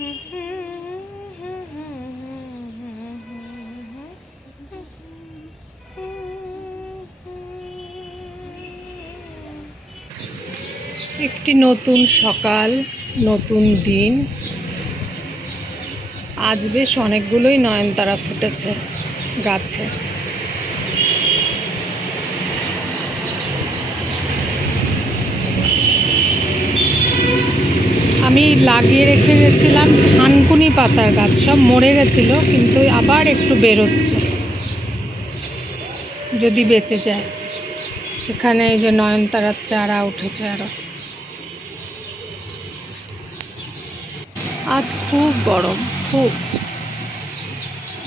একটি নতুন সকাল নতুন দিন। আজ বেশ অনেকগুলোই নয়নতারা ফুটেছে গাছে। আমি লাগিয়ে রেখে গেছিলাম থানকুনি পাতার গাছ, সব মরে গেছিল, কিন্তু আবার একটু বেরোচ্ছে। যদি বেঁচে যায়। এখানে এই যে নয়নতারার চারা উঠেছে আরও। আজ খুব গরম, খুব।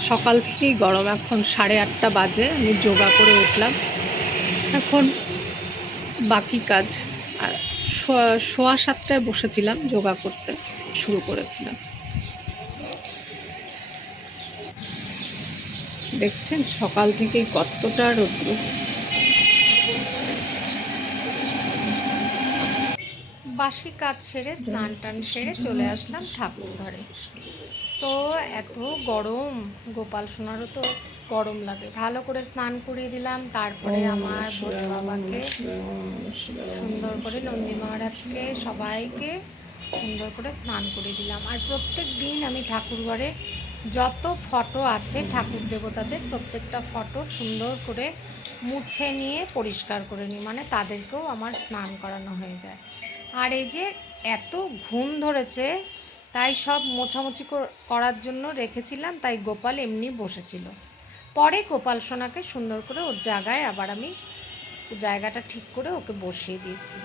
সকাল থেকেই গরম, এখন সাড়ে আটটা বাজে, আমি যোগা করে উঠলাম। এখন বাকি কাজ। সোয়া- সাতটায় বসেছিলাম, যোগা করতে শুরু করেছিলাম। দেখছেন, সকাল থেকেই কতটা রৌদ্র। বাসি কাজ সেরে, স্নান টান সেরে চলে আসলাম ঠাকুর ঘরে। তো এত গরম, গোপাল সোনারও তো গরম লাগে। ভালো করে স্নান করিয়ে দিলাম তারপরে আমার ভোলে বাবাকে সুন্দর করে নন্দী মহারাজকে সবাইকে সুন্দর করে স্নান করিয়ে দিলাম। আর প্রত্যেক দিন আমি ঠাকুর ঘরে যত ফটো আছে ঠাকুর দেবতাদের প্রত্যেকটা ফটো সুন্দর করে মুছে নিয়ে পরিষ্কার করে নিই মানে তাদেরকেও আমার স্নান করানো হয়ে যায়। আর এই যে এত ঘুম ধরেছে তাই সব মোছামুছি করার জন্য রেখেছিলাম তাই গোপাল এমনি বসেছিল। পরে গোপাল সোনাকে সুন্দর করে ওর জায়গায় আবার আমি জায়গাটা ঠিক করে ওকে বসিয়ে দিয়েছি।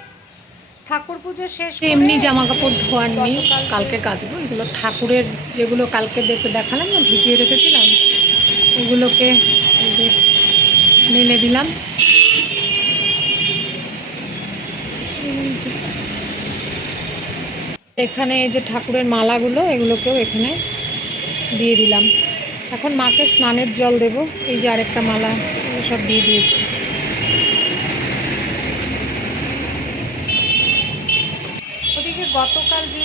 ঠাকুর পুজো শেষ এমনি জামা কাপড় ধোয়ার নেই কালকে কাচবো এগুলো ঠাকুরের যেগুলো কালকে দেখে দেখালাম না ভিজিয়ে রেখেছিলাম এগুলোকে মেলে দিলাম। এখানে এই যে ঠাকুরের মালাগুলো এগুলোকেও এখানে দিয়ে দিলাম। এখন মাকে স্নানের জল দেব। এই যে আরেকটা মালা সব দিয়ে দিয়েছি। ওদিকে গতকাল যে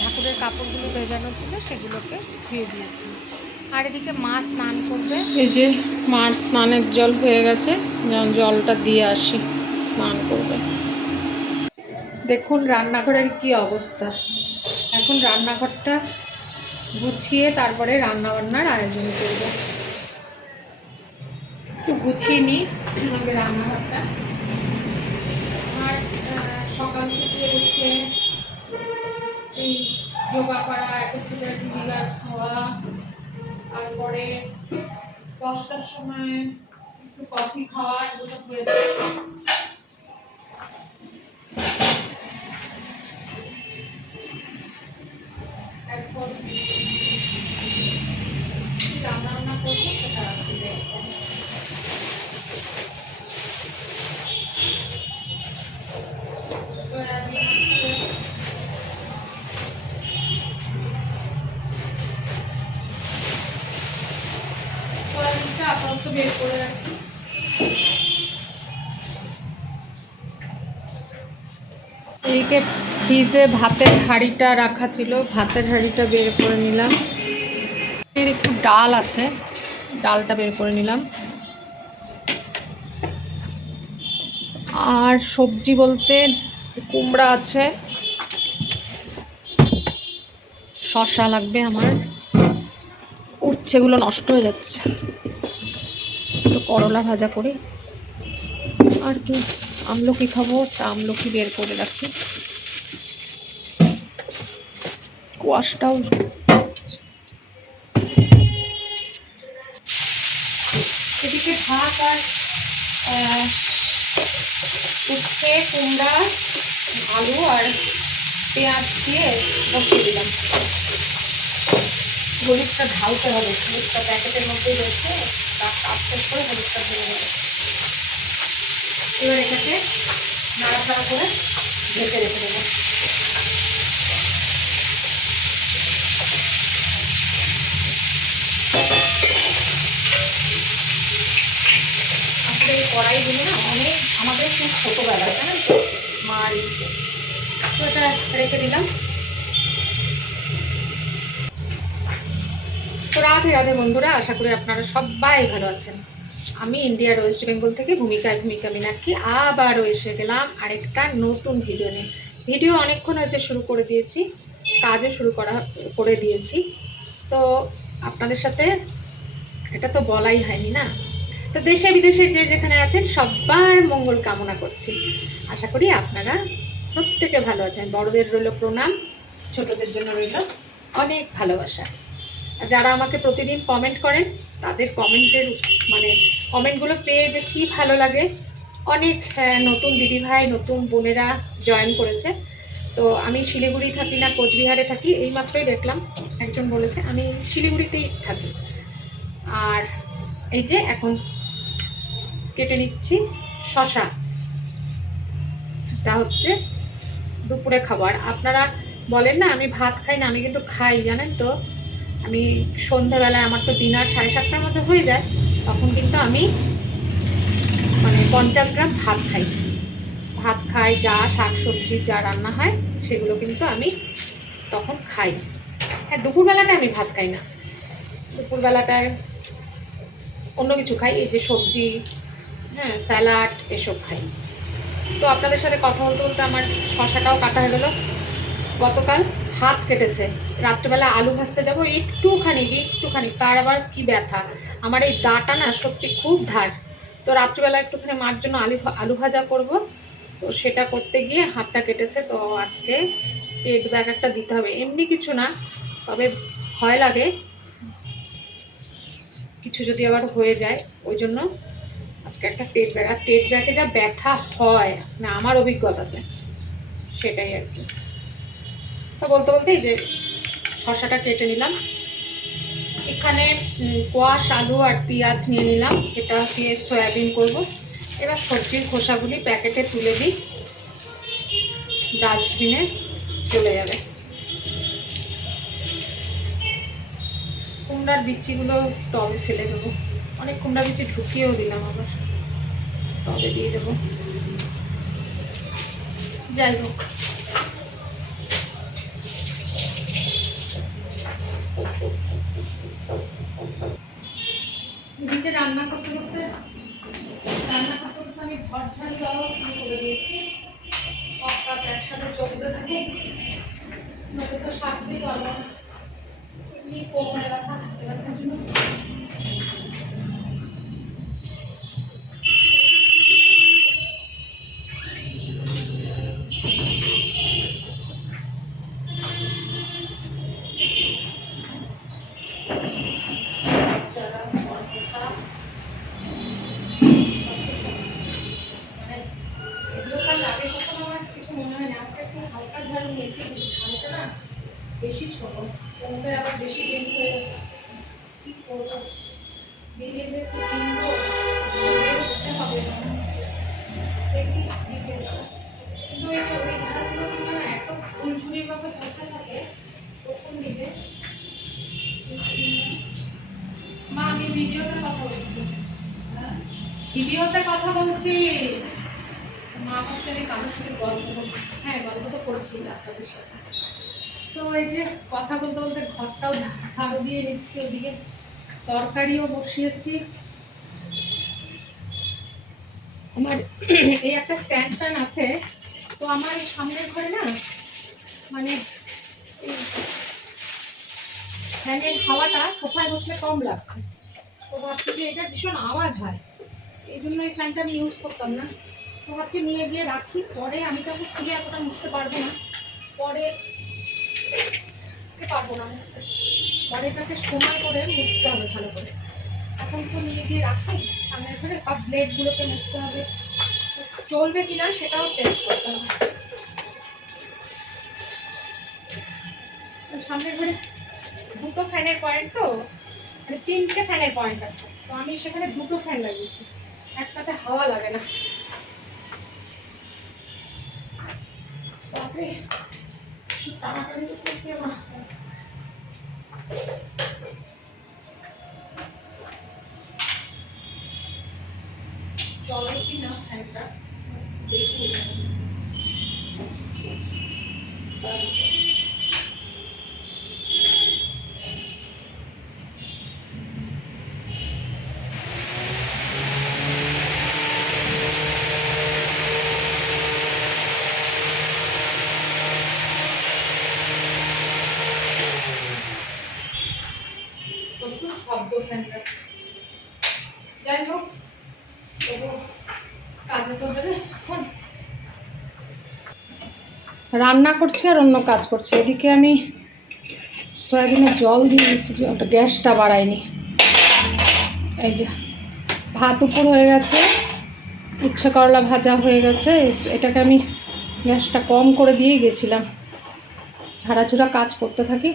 ঠাকুরের কাপড়গুলো ভেজানো ছিল, সেগুলোকে ধুয়ে দিয়েছি। আর এদিকে মা স্নান করবে। এই যে মার স্নানের জল হয়ে গেছে যেমন জলটা দিয়ে আসি, স্নান করবে। দেখুন রান্নাঘরের কি অবস্থা। এখন রান্নাঘরটা গুছিয়ে তারপরে রান্নাবান্নার আয়োজন করব। একটু গুছিয়ে নিই আমাদের রান্নাঘরটা। আর আহ, সকাল থেকে উঠে এই যোগা করা একটা ছেলের খাওয়া তারপরে দশটার সময় একটু কফি খাওয়া এগুলো হয়েছে। বের করে রাখি। এদিকে ভাতের হাঁড়িটা রাখা ছিল, ভাতের হাঁড়িটা বের করে নিলাম। এর একটু ডাল আছে, ডালটা বের করে নিলাম। আর সবজি বলতে কুমড়া আছে। শসা লাগবে আমার। উচ্ছেগুলো নষ্ট হয়ে যাচ্ছে। একটু করলা ভাজা করে। আর কি, আমলকি খাব, তা আমলকি বের করে রাখি। কোয়াশটাও এদিকে ভাত আর উচ্ছে, কুমড়া, আলু আর পেঁয়াজ দিয়ে বসিয়ে দিলাম। হলুদটা ঢালতে হবে, হলুদটা প্যাকেটের মধ্যে রয়েছে। করে হলুদটা ঢেলে দেবো এবার এটাকে নাড়াচাড়া করে ঢেকে রেখে দেবো। আসলে এই কড়াইগুলো না অনেক আমাদের খুব ছোটোবেলা জানেন তো? ইচ্ছে তো এটা রেখে দিলাম। তো রাধে রাধে বন্ধুরা, আশা করি আপনারা সবাই ভালো আছেন। আমি ইন্ডিয়ার ওয়েস্ট বেঙ্গল থেকে ভূমিকায় ভূমিকা মিনাক্ষী, আবারও এসে গেলাম আরেকটা নতুন ভিডিও নিয়ে। ভিডিও অনেকক্ষণ হয়েছে শুরু করে দিয়েছি, কাজও শুরু করা, করে দিয়েছি। তো আপনাদের সাথে এটা তো বলাই হয়নি না? তো দেশে বিদেশে যে যেখানে আছেন সবার মঙ্গল কামনা করছি। আশা করি আপনারা প্রত্যেকে ভালো আছেন। বড়দের রইল প্রণাম, ছোটদের জন্য রইল অনেক ভালোবাসা। যারা আমাকে প্রতিদিন কমেন্ট করেন, তাদের কমেন্টের মানে কমেন্টগুলো পেয়ে যে কি ভালো লাগে। অনেক নতুন দিদিভাই, নতুন বোনেরা জয়েন করেছে। তো আমি শিলিগুড়ি থাকি না, কোচবিহারে থাকি, এই মাত্রই দেখলাম একজন বলেছে, আমি শিলিগুড়িতেই থাকি। আর এই যে এখন কেটে নিচ্ছি শশা। এটা হচ্ছে দুপুরে খাবার। আপনারা বলেন না, আমি ভাত খাই না, আমি কিন্তু খাই, জানেন তো? আমি সন্ধ্যাবেলায়, আমার তো ডিনার সাড়ে সাতটার মধ্যে হয়ে যায়, তখন কিন্তু আমি মানে পঞ্চাশ গ্রাম ভাত খাই। ভাত খাই, যা শাক সবজি যা রান্না হয়, সেগুলো কিন্তু আমি তখন খাই। হ্যাঁ দুপুরবেলাটায় আমি ভাত খাই না। দুপুরবেলাটায় অন্য কিছু খাই, এই যে সবজি হ্যাঁ স্যালাড, এসব খাই। তো আপনাদের সাথে কথা বলতে বলতে আমার শশাটাও কাটা হয়ে গেল। গতকাল হাত কেটেছে। রাত্রেবেলা আলু ভাজতে যাব, একটুখানি একটুখানি। তার আবার কি ব্যথা? আমার এই দাটা না সত্যি খুব ধার। তো রাত্রিবেলা একটুখানি মার জন্য আলু আলু ভাজা করব। তো সেটা করতে গিয়ে হাতটা কেটেছে, তো আজকে পেট ব্যাগ একটা দিতে হবে। এমনি কিছু না, তবে ভয় লাগে। কিছু যদি আবার হয়ে যায়, ওই জন্য আজকে একটা টেট ব্যাগ। আর টেট ব্যাগে যা ব্যথা হয়, না, আমার অভিজ্ঞতাতে, সেটাই আর কি। তো বলতে বলতে যে শশাটা কেটে নিলাম। এখানে কোয়াশ, আলু আর পেঁয়াজ নিয়ে নিলাম। এটা দিয়ে সয়াবিন করব। এবার সবজির খোসাগুলি প্যাকেটে তুলে দিই। ডাস্টবিনে চলে যাবে। কুমড়ার বিচিগুলো টবে ফেলে দেবো। অনেক কুমড়া বিচি ঢুকিয়েও দিলাম আবার। টবে দিয়ে দেবো। যাই হোক এদিকে রান্না করতে করতে রান্না করতে করতে আমি ঘর ঝাড়ু দেওয়া শুরু করে দিয়েছি। সব কাজ একসাথে চলতে থাকে। নয়তো তো সারতেই পারব না এমনি কোমরে ব্যথা, হাতে ব্যথার জন্য। ভিডিওতে কথা বলছি। মা ভাবছে আমি কারোর সাথে গল্প করছি। হ্যাঁ গল্প তো করছি আপনাদের সাথে। তো এই যে কথা বলতে বলতে ঘরটাও ঝাড়ু দিয়ে নিচ্ছি ওদিকে। তরকারিও বসিয়েছি। আমার এই একটা স্ট্যান্ড ফ্যান আছে। তো আমার এই সামনের ঘরে না মানে ফ্যানের হাওয়াটা সোফায় বসলে কম লাগছে। তো ভাবছি যে এটা ভীষণ আওয়াজ হয়। এই জন্য এই ফ্যানটা আমি ইউজ করতাম না। তো ভাবছি নিয়ে গিয়ে রাখি। পরে আমি তো খুলে এতটা মুছতে পারব না। পরে পারব না মুছতে। পরে এটাকে সময় করে মুছতে হবে ভালো করে। এখন তো নিয়ে গিয়ে রাখি। সামনের ঘরে বা ব্লেডগুলোকে মুছতে হবে। চলবে কিনা সেটাও টেস্ট করতে হবে। সামনের ঘরে দুটো ফ্যানের পয়েন্ট তো? মানে তিনটে ফ্যানের পয়েন্ট আছে। তো আমি সেখানে দুটো ফ্যান লাগিয়েছি। একটাতে হাওয়া লাগে না। টানাটানি চলে কি না ফ্যানটা দেখি। ফ্যানটা যাই হোক তবু কাজে তো দেবে। এখন রান্না করছি আর অন্য কাজ করছি। এদিকে আমি সয়াবিনের জল দিয়ে দিয়েছি, যে ওটা গ্যাসটা বাড়ায়নি। এই যে ভাত উপর হয়ে গেছে, উচ্ছে করলা ভাজা হয়ে গেছে। এটাকে আমি গ্যাসটা কম করে দিয়েই গেছিলাম। ঝাড়াঝুড়া কাজ করতে থাকি।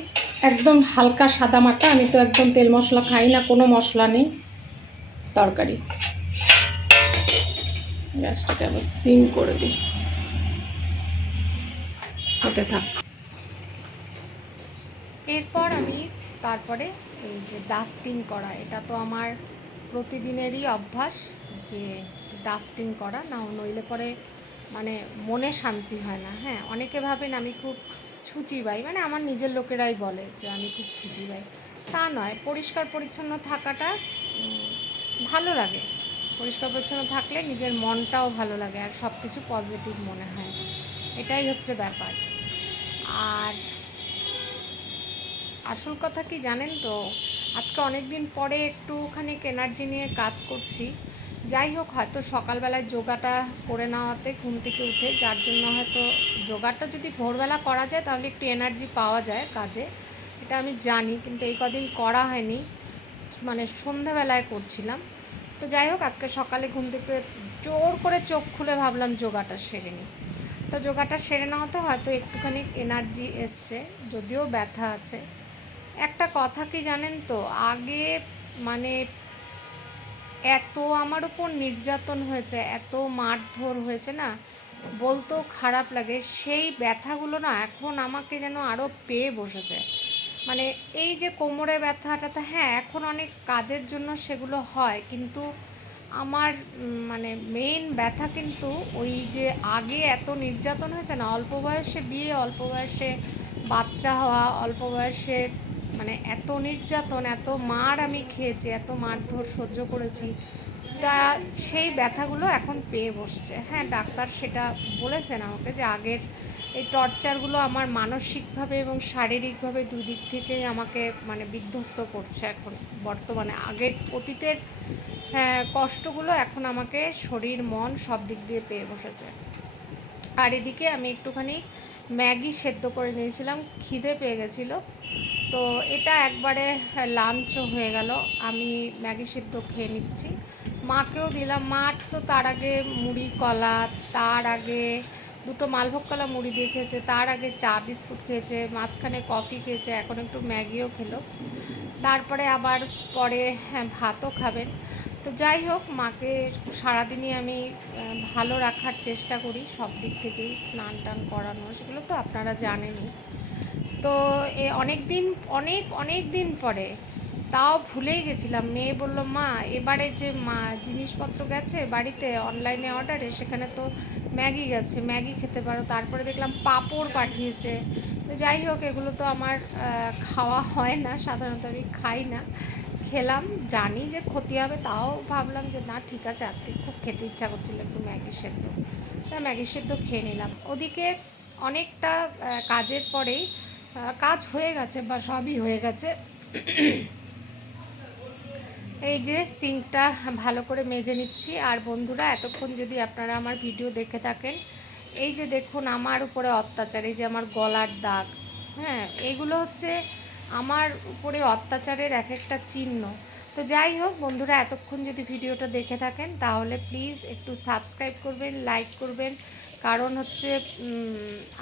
একদম হালকা সাদা মাটা আমি তো একদম তেল মশলা খাই না, কোনো মশলা নেই, তরকারি। গ্যাসটাকে আবার সিম করে দিই। হতে থাক। এরপর আমি তারপরে এই যে ডাস্টিং করা, এটা তো আমার প্রতিদিনেরই অভ্যাস যে ডাস্টিং করা, না নইলে পরে মানে মনে শান্তি হয় না। হ্যাঁ অনেকে ভাবেন আমি খুব ছুচিবাই মানে আমার নিজের লোকেরাই বলে যে আমি খুব ছুচিবাই তা নয়, পরিষ্কার পরিচ্ছন্ন থাকাটা ভালো লাগে। পরিষ্কার পরিচ্ছন্ন থাকলে নিজের মনটাও ভালো লাগে আর সব কিছু পজিটিভ মনে হয়। এটাই হচ্ছে ব্যাপার। আর আসল কথা কি জানেন তো? আজকে অনেক দিন পরে একটুখানি এনার্জি নিয়ে কাজ করছি। যাই হোক, হয়তো সকালবেলায় যোগাটা করে নেওয়াতে ঘুম থেকে উঠে, যার জন্য হয়তো যোগাটা যদি ভোরবেলা করা যায় তাহলে একটু এনার্জি পাওয়া যায় কাজে। এটা আমি জানি, কিন্তু এই কদিন করা হয়নি মানে সন্ধ্যাবেলায় করছিলাম। তো যাই হোক, আজকে সকালে ঘুম থেকে জোর করে চোখ খুলে ভাবলাম যোগাটা সেরে নিই। তো যোগাটা সেরে নেওয়াতে হয়তো একটুখানি এনার্জি এসছে, যদিও ব্যথা আছে। একটা কথা কি জানেন তো, আগে মানে এত আমার উপর নির্যাতন হয়েছে, এত মারধর হয়েছে না? বলতেও খারাপ লাগে। সেই ব্যথাগুলো না এখন আমাকে যেন আরও পেয়ে বসেছে। মানে এই যে কোমরে ব্যথাটা হ্যাঁ এখন অনেক কাজের জন্য সেগুলো হয়, কিন্তু আমার মানে মেইন ব্যথা কিন্তু ওই যে আগে এত নির্যাতন হয়েছে না, অল্প বয়সে বিয়ে, অল্প বয়সে বাচ্চা হওয়া, অল্প বয়সে মানে এত নির্যাতন এত মার আমি খেয়েছি এত মারধর সহ্য করেছি তা সেই ব্যথাগুলো এখন পেয়ে বসছে। হ্যাঁ ডাক্তার সেটা বলেছেন আমাকে যে আগের এই টর্চারগুলো আমার মানসিকভাবে এবং শারীরিকভাবে দুই দিক থেকেই আমাকে মানে বিধ্বস্ত করছে এখন বর্তমানে। আগের অতীতের হ্যাঁ, কষ্টগুলো এখন আমাকে শরীর মন সব দিক দিয়ে পেয়ে বসেছে। আর এদিকে আমি একটুখানি ম্যাগি সেদ্ধ করে নিয়েছিলাম খিদে পেয়ে গেছিল। তো এটা একবারে লাঞ্চও হয়ে গেল। আমি ম্যাগি সেদ্ধ খেয়ে নিচ্ছি। মাকেও দিলাম। মার তো তার আগে মুড়ি, কলা, তার আগে দুটো মালভোগ কলা মুড়ি দিয়ে খেয়েছে, তার আগে চা বিস্কুট খেয়েছে, মাঝখানে কফি খেয়েছে, এখন একটু ম্যাগিও খেলো। তারপরে আবার পরে হ্যাঁ ভাতও খাবেন। তো যাই হোক, মাকে সারাদিনই আমি ভালো রাখার চেষ্টা করি। সব দিক থেকেই স্নান টান করানো, সেগুলো তো আপনারা জানেনই। তো এ অনেক দিন, অনেক অনেক দিন পরে তাও ভুলেই গেছিলাম। মেয়ে বলল, মা, এবারে যে মা জিনিসপত্র গেছে বাড়িতে অনলাইনে অর্ডারে সেখানে তো ম্যাগি গেছে, ম্যাগি খেতে পারো। তারপরে দেখলাম পাঁপড় পাঠিয়েছে। যাই হোক, এগুলো তো আমার খাওয়া হয় না, সাধারণত আমি খাই না। খেলাম, জানি যে ক্ষতি হবে, তাও ভাবলাম যে না, ঠিক আছে, আজকে খুব খেতে ইচ্ছা করছিল একটু ম্যাগি সেদ্ধ। তা ম্যাগি সেদ্ধ খেয়ে নিলাম। ওদিকে অনেকটা কাজের পরেই কাজ হয়ে গেছে বা সবই হয়ে গেছে। এই যে সিঙ্কটা ভালো করে মেজে নিচ্ছি। আর বন্ধুরা, এতক্ষণ যদি আপনারা আমার ভিডিও দেখে থাকেন, এই যে দেখুন আমার উপরে অত্যাচার, এই যে আমার গলার দাগ হ্যাঁ এগুলো হচ্ছে আমার উপরে অত্যাচারের এক একটা চিহ্ন। তো যাই হোক, বন্ধুরা, এতক্ষণ যদি ভিডিওটা দেখে থাকেন, তাহলে প্লিজ একটু সাবস্ক্রাইব করবেন লাইক করবেন। কারণ হচ্ছে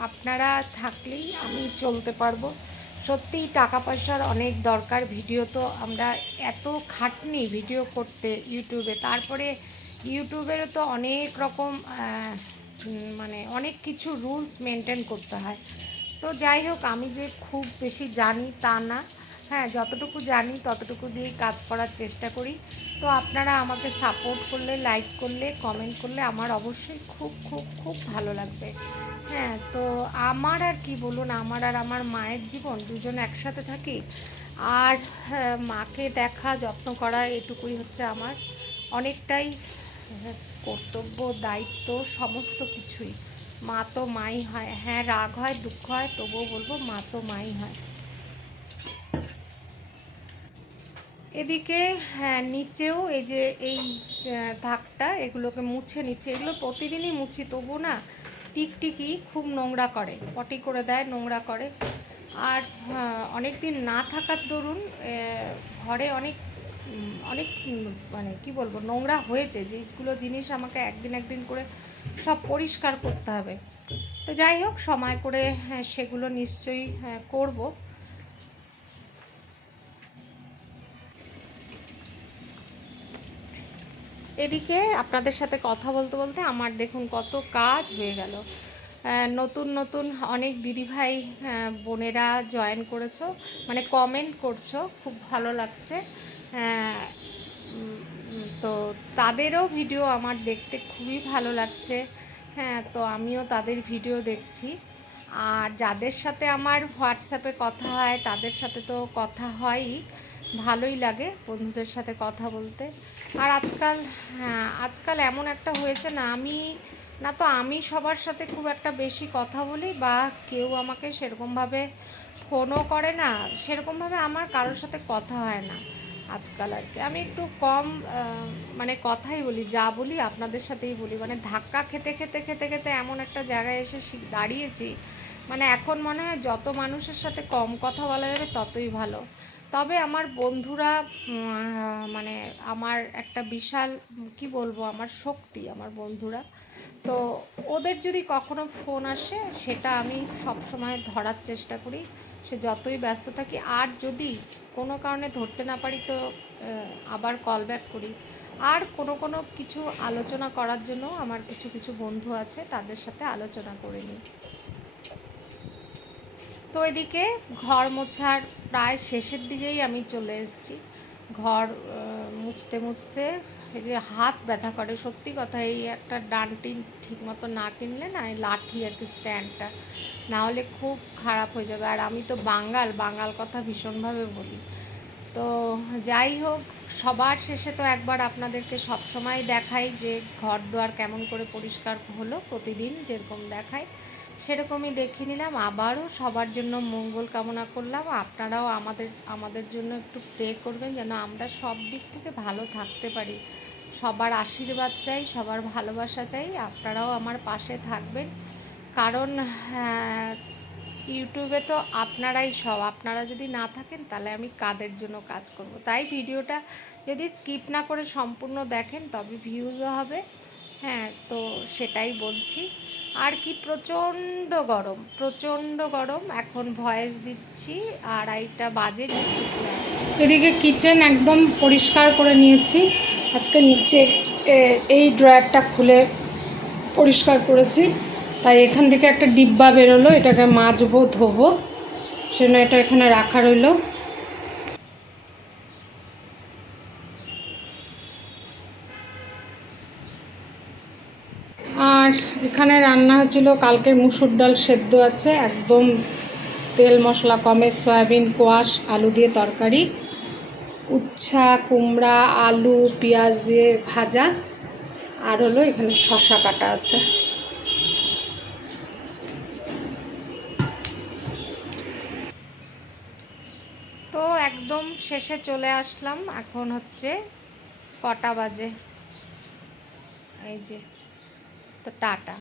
আপনারা থাকলেই আমি চলতে পারব। সত্যিই টাকা পয়সার অনেক দরকার। ভিডিও তো আমরা এত খাটনি ভিডিও করতে ইউটিউবে। তারপরে ইউটিউবেরও তো অনেক রকম মানে অনেক কিছু রুলস মেনটেন করতে হয়। তো যাই হোক, আমি যে খুব বেশি জানি তা না। হ্যাঁ যতটুকু জানি ততটুকু দিয়েই কাজ করার চেষ্টা করি। তো আপনারা আমাকে সাপোর্ট করলে লাইক করলে কমেন্ট করলে আমার অবশ্যই খুব খুব খুব ভালো লাগবে। হ্যাঁ তো আমার আর কি বলুন আমার আর আমার মায়ের জীবন দুজন একসাথে থাকি। আর হ্যাঁ, মাকে দেখা যত্ন করা এটুকুই হচ্ছে আমার। অনেকটাই হ্যাঁ, কর্তব্য দায়িত্ব সমস্ত কিছুই। মা তো মাই হয়। হ্যাঁ রাগ হয় দুঃখ হয় তবুও বলব মা তো মাই হয়। এদিকে হ্যাঁ নিচেও এই যে এই থাকটা এগুলোকে মুছে নিচ্ছে। এগুলো প্রতিদিনই মুছি তবু না টিকটিকি খুব নোংরা করে পটি করে দেয় নোংরা করে। আর অনেক দিন না থাকার দরুন ঘরে অনেক অনেক মানে কি বলব নোংরা হয়েছে। যেগুলো জিনিস আমাকে একদিন একদিন করে সব পরিষ্কার করতে হবে। তো যাই হোক সময় করে হ্যাঁ, সেগুলো নিশ্চয়ই হ্যাঁ, করব। এদিকে আপনাদের সাথে কথা বলতে বলতে আমার দেখুন কত কাজ হয়ে গেল। নতুন নতুন অনেক দিদিভাই বোনেরা জয়েন করেছ মানে কমেন্ট করছ, খুব ভালো লাগছে। তো তাদেরও ভিডিও আমার দেখতে খুবই ভালো লাগছে। হ্যাঁ তো আমিও তাদের ভিডিও দেখছি। আর যাদের সাথে আমার হোয়াটসঅ্যাপে কথা হয়, তাদের সাথে তো কথা হয়ই, ভালোই লাগে বন্ধুদের সাথে কথা বলতে। আর আজকাল হ্যাঁ আজকাল এমন একটা হয়েছে না, আমি, না তো আমি সবার সাথে খুব একটা বেশি কথা বলি বা কেউ আমাকে সেরকমভাবে ফোনও করে না, সেরকমভাবে আমার কারোর সাথে কথা হয় না আজকাল আর কি। আমি একটু কম মানে কথাই বলি, যা বলি আপনাদের সাথেই বলি মানে ধাক্কা খেতে খেতে খেতে খেতে এমন একটা জায়গায় এসে দাঁড়িয়েছি মানে এখন মনে হয় যত মানুষের সাথে কম কথা বলা যাবে ততই ভালো। তবে আমার বন্ধুরা মানে আমার একটা বিশাল, কি বলব, আমার শক্তি, আমার বন্ধুরা। তো ওদের যদি কখনো ফোন আসে, সেটা আমি সব সময় ধরার চেষ্টা করি। সে যতই ব্যস্ত থাকি, আর যদি কোনো কারণে ধরতে না পারি, তো আবার কল ব্যাক করি। আর কোনো কোনো কিছু আলোচনা করার জন্য আমার কিছু কিছু বন্ধু আছে, তাদের সাথে আলোচনা করে নিই। তো এদিকে ঘর মোছার প্রায় শেষের দিকেই আমি চলে এসেছি। ঘর মুছতে মুছতে এই যে হাত ব্যথা করে, সত্যি কথা এই একটা ডানটি ঠিকমতো না কিনলে না এই লাঠি আর কি স্ট্যান্ডটা না হলে খুব খারাপ হয়ে যাবে। আর আমি তো বাঙাল বাঙাল কথা ভীষণভাবে বলি। তো যাই হোক, সবার শেষে তো একবার আপনাদেরকে সব সময় দেখাই যে ঘর দুয়ার কেমন করে পরিষ্কার হলো, প্রতিদিন যেরকম দেখাই। সেরকমই দেখে নিলাম। আবারও সবার জন্য মঙ্গল কামনা করলাম। আপনারাও আমাদের আমাদের জন্য একটু প্রে করবেন যেন আমরা সব দিক থেকে ভালো থাকতে পারি। সবার আশীর্বাদ চাই সবার ভালোবাসা চাই। আপনারাও আমার পাশে থাকবেন। কারণ হ্যাঁ, ইউটিউবে তো আপনারাই সব। আপনারা যদি না থাকেন তাহলে আমি কাদের জন্য কাজ করব? তাই ভিডিওটা যদি স্কিপ না করে সম্পূর্ণ দেখেন তবে ভিউজও হবে। হ্যাঁ তো সেটাই বলছি। আর কি প্রচণ্ড গরম প্রচণ্ড গরম। এখন ভয়েস দিচ্ছি আর আড়াইটা বাজে। এদিকে কিচেন একদম পরিষ্কার করে নিয়েছি। আজকে নিচে এই ড্রয়ারটা খুলে পরিষ্কার করেছি। তাই এখান থেকে একটা ডিব্বা বেরোলো, এটাকে মাজবো, ধোবো। সেজন্য এটা এখানে রাখা রইল আর এখানে রান্না হচ্ছিল কালকের মুসুর ডাল সেদ্ধ আছে, একদম তেল মশলা কমে, সয়াবিন, কোয়াশ, আলু দিয়ে তরকারি, উচ্ছা, কুমড়া, আলু, পেঁয়াজ দিয়ে ভাজা, আর হলো এখানে শশা কাটা আছে। তো একদম শেষে চলে আসলাম, এখন হচ্ছে কটা বাজে? এই যে। তো টাটা।